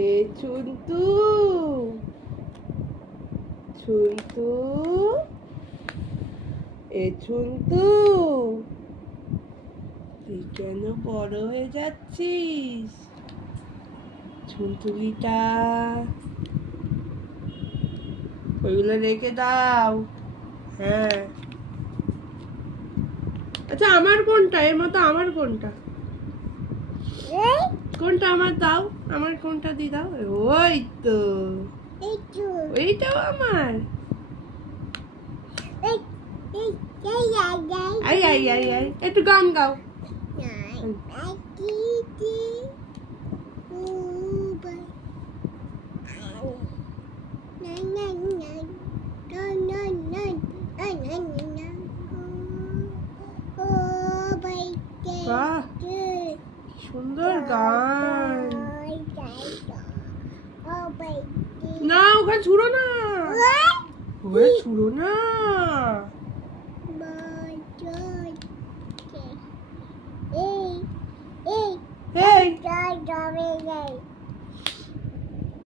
এ ছুন্তু ছুন্তু এ ছুন্তু তুই কেন বড় হয়ে যাচ্ছিস ছুন্তুলিটা ওইগুলো রেখে দাও। হ্যাঁ আচ্ছা আমার কোনটা এর মতো আমার কোনটা কোনটা আমার দাও আমার কোনটা দি দাও ওই তো এইটাও আমার আই আই আই আই একটু গান গাও বাহ সুন্দর গান না ওখানে ছুড়ো না ওখানে ছুড়ো না এই